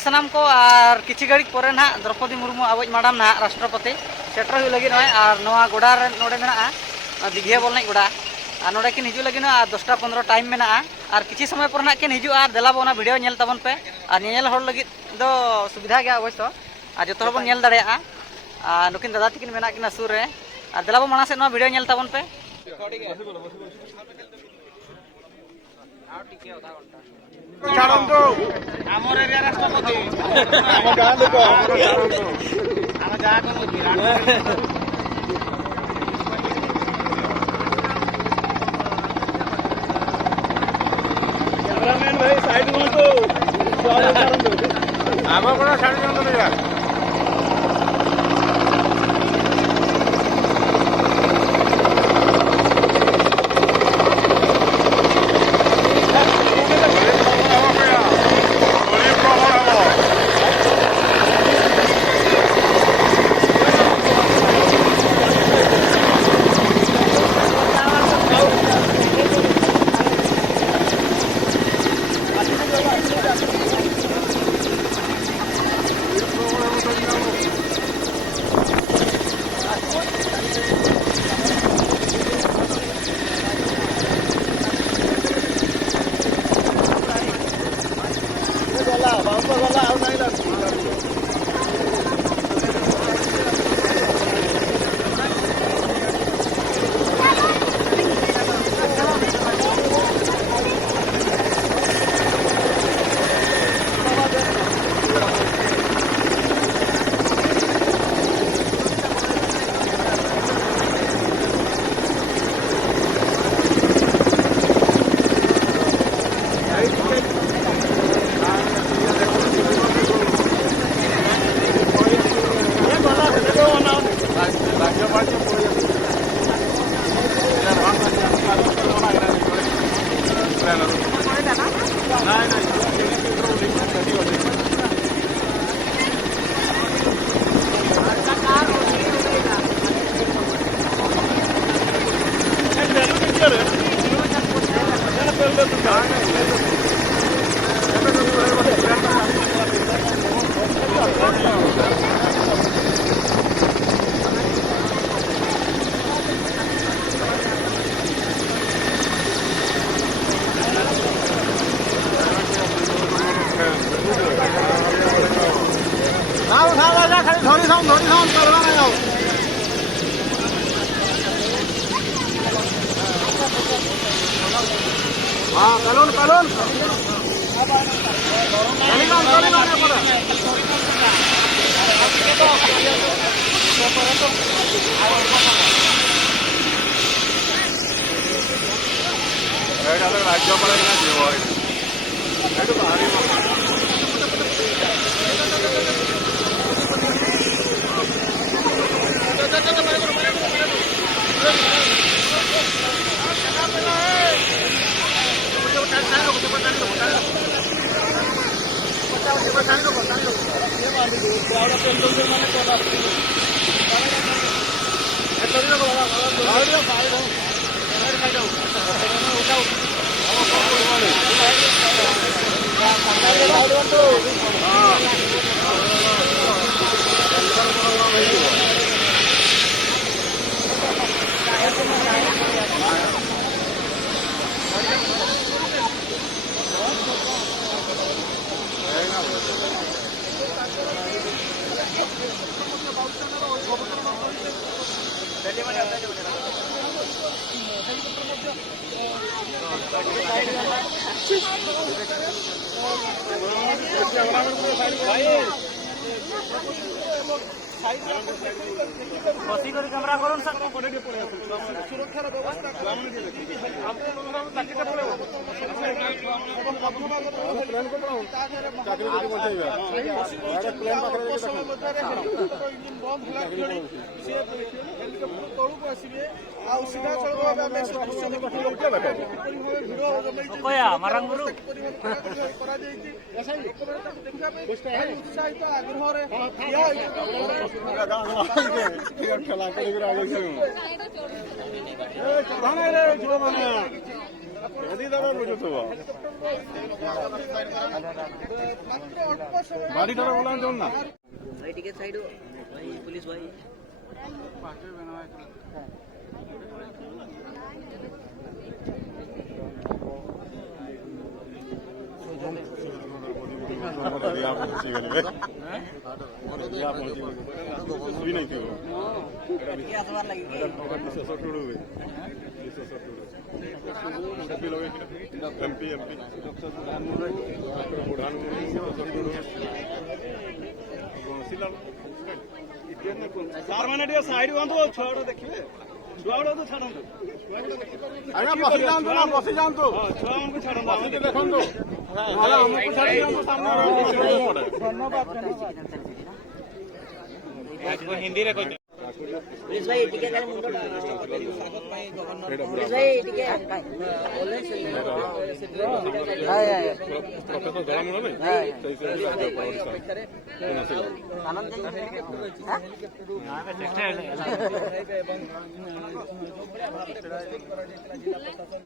ᱜᱮ ᱥᱟᱱᱟᱢ ᱠᱚ ᱟᱨ ᱠᱤᱪᱷᱩ ᱜᱷᱟᱹᱲᱤᱡ ᱯᱚᱨᱮ ᱱᱟᱦᱟᱜ ᱫᱨᱚᱯᱚᱫᱤ ᱢᱩᱨᱢᱩ ᱟᱵᱚ ᱢᱮᱰᱟᱢ ᱱᱟᱦᱟᱜ ᱨᱟᱥᱴᱨᱚᱯᱚति ᱥᱮᱴᱮᱨ ᱦᱩᱭᱩᱜ ᱞᱟᱹᱜᱤᱫ ᱱᱚᱜᱼᱚᱭ ᱟᱨ ᱱᱚᱣᱟ ᱜᱚᱰᱟ ᱨᱮ ᱱᱚᱰᱮ ᱢᱮᱱᱟᱜᱼᱟ ᱫᱤᱜᱷᱤᱭᱟ ᱵᱚᱞ ᱮᱱᱮᱡ ᱜᱚᱰᱟ ᱟᱨ ᱱᱚᱰᱮ ᱠᱤᱱ ᱦᱤᱡᱩᱜ ᱞᱟᱹᱜᱤᱫ ᱟᱨ 10टा 15 ᱴᱟइम ᱢᱮᱱᱟᱜᱼᱟ ᱟᱨ ᱠᱤᱪᱷᱩ ᱥᱚᱢᱚᱭ ᱯᱚᱨ ᱱᱟᱦᱟᱜ ᱠᱤᱱ ᱦᱤᱡᱩᱜᱼᱟ ᱟᱨ ᱫᱮᱞᱟ ᱵᱚ ᱚᱱᱟ ᱵᱷᱤᱰᱤᱭᱳ ᱧᱮᱞ ᱛᱟᱵᱚᱱ ᱯᱮ ᱟᱨ ᱧᱮᱧᱮᱞ ᱦᱚᱲ ᱞᱟᱹᱜᱤᱫ ᱫᱚ ᱥᱩᱵᱤᱫᱷᱟ ᱜᱮᱭᱟ ᱚᱵᱚᱥᱥᱳ ᱟᱨ ᱡᱚᱛᱚ ᱦᱚᱲ ᱵᱚᱱ ᱧᱮᱞ ᱫᱟᱲᱮᱭᱟᱜᱼᱟ ᱟᱨ ᱱᱩᱠᱤᱱ ᱫᱟᱫᱟ ᱛᱟᱹᱠᱤᱱ ᱢᱮᱱᱟᱜ ᱠᱤᱱᱟ ᱥᱩᱨ ᱨᱮ ᱟᱨ ᱫᱮᱞᱟ ᱵᱚ ᱢᱟᱲᱟᱝ ᱥᱮᱫ ᱱᱚᱣᱟ ᱵᱷᱤᱰᱤᱭᱳ ᱧᱮᱞ ᱛᱟᱵᱚᱱ ᱯᱮ ଆମର ଏରିଆ ରାଷ୍ଟ୍ରପତି ଆମ ଗାଁ ଲୋକ ଆମ ଯାହା କହୁଛି କ୍ୟାମେରାମ୍ୟାନ୍ ଭାଇ ସାଇଡ୍ ହୁଅନ୍ତୁ ଆମ କ'ଣ ଛାଡ଼ି ଦିଅନ୍ତୁ ନିକା बसी कर कैमरा करून सर सुरक्षार व्यवस्था तौक आसवे सीधा उत्साहित आग्रह ଏଦି ଦର ବୁଝୁଥିବ ବାଡ଼ି ଧର ବୋଲା ଯାଉ ନା भाई टिकट साइड हो भाई पुलिस भाई ଦିଆ ପହଞ୍ଚି ଗଲେ ଦିଆ ପହଞ୍ଚି ଗଲେ ସୁଇ ନାହିଁ ଥିବ क्या सवाल लगी ବିଶେଷ ଟୁଡୁ ବିଶେଷ ଟୁଡୁ ସେବି ଲଗେଇକି ଏମପି ବୁଢ଼ାନୁ ସାର୍ ମାନେ ଟିକେ ସାଇଡ୍ ହୁଅନ୍ତୁ ଛୁଆ ଗୁଡା ଦେଖିବେ ଛୁଆ ଗୁଡା ତ ଛାଡନ୍ତୁ ଆଜ୍ଞା ବସି ଯାଆନ୍ତୁ ନା ବସି ଯାଆନ୍ତୁ ଛୁଆ ମାନଙ୍କୁ ଛାଡନ୍ତୁ ବସିକି ଦେଖନ୍ତୁ ନହେଲେ ଆମକୁ ଛାଡ଼ି ଦିଅନ୍ତୁ ସାମ୍ନା ହିନ୍ଦୀରେ କହିଲେ पुलिस भाई टिकट खाली मुंडा पुलिस भाई टिकट ପ୍ରଫେସର ଧରା ମୁଣ୍ଡ ନାଇଁ आनंद